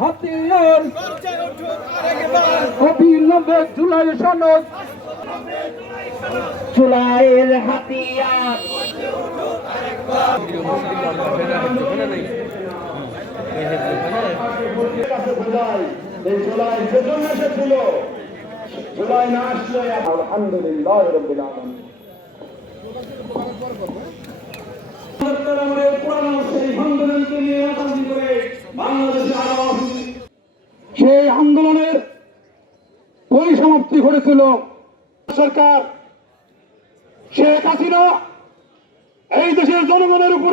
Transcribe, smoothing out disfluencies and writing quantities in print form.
হাতিয়ার অবিলম্বে জুলাই সনদ, জুলাইয়ের হাতিয়ার জুলাই যেজন্য এসেছিল, জুলাই না আসলে আলহামদুলিল্লাহ রাব্বিল আলামিন। সেই আন্দোলনের পরিসমাপ্তি ঘটেছিল সরকার শেখ হাসিনা এই দেশের জনগণের উপর